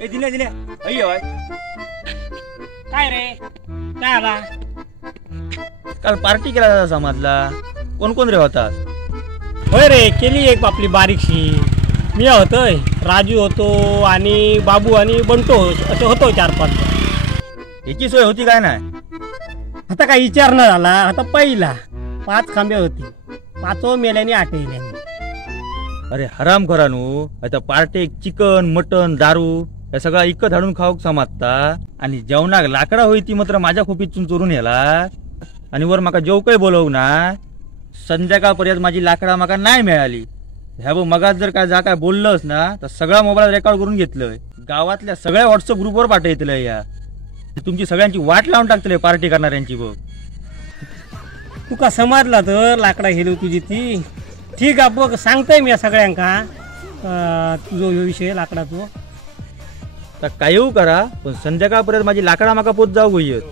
ए दिल्या दिल्या अय्यो काय रे काय आला? काल पार्टी केला समाजला कोण कोण रे होता? होय रे केली एक आपली बारीकशी. मी होतोय, राजू होतो आणि बाबू आणि बंटो असे होतो 4-5. याची सोय होती काय नाही? आता काय विचार न झाला. आता पहिला 5 खांबे होती, 5 मेल्याने 8 येल्याने. अरे हराम खरानू आता पार्टी चिकन मटन दारू हे सगळं इकत हाडून खाऊक समाजता आणि जेवणाक लाकडा होई ती मात्र माझ्या खोपीतून चोरून येला आणि वर माका जेव काही बोलवू ना संध्याकाळपर्यंत माझी लाकडा माका नाही मिळाली. ह्या बघ मगात जर काय जा काय बोललंस ना तर सगळा मोबाईल रेकॉर्ड करून घेतलंय, गावातल्या सगळ्या व्हॉट्सअप ग्रुपवर पाठवतलं. या तुमची सगळ्यांची वाट लावून टाकतले पार्टी करणाऱ्यांची. बघ तू का समजला तर लाकडा गेलो तुझी ती. ठीक आहे बघ सांगतोय मी सगळ्यांका तुझो विषय लाकडाचो. तर काय करा पण संध्याकाळपर्यंत माझी लाकडा माका पोच जाऊ गयत.